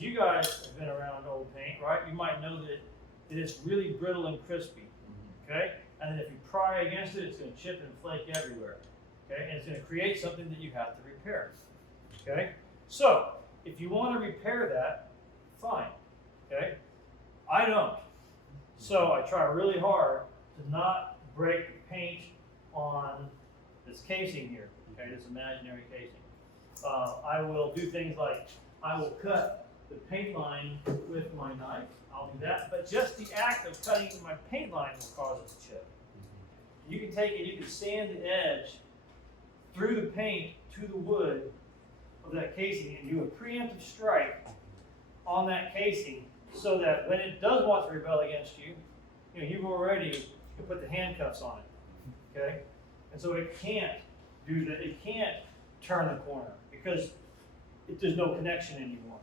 you guys have been around old paint, right? You might know that it's really brittle and crispy, okay? And then if you pry against it, it's going to chip and flake everywhere, okay? And it's going to create something that you have to repair, okay? So if you want to repair that, fine, okay? I don't. So I try really hard to not break the paint on this casing here, okay, this imaginary casing. I will do things like I will cut the paint line with my knife. I'll do that, but just the act of cutting my paint line will cause it to chip. You can take it, you can sand the edge through the paint to the wood of that casing and do a preemptive strike on that casing so that when it does want to rebel against you, you've already put the handcuffs on it, okay? And so it can't do that, it can't turn the corner because there's no connection anymore.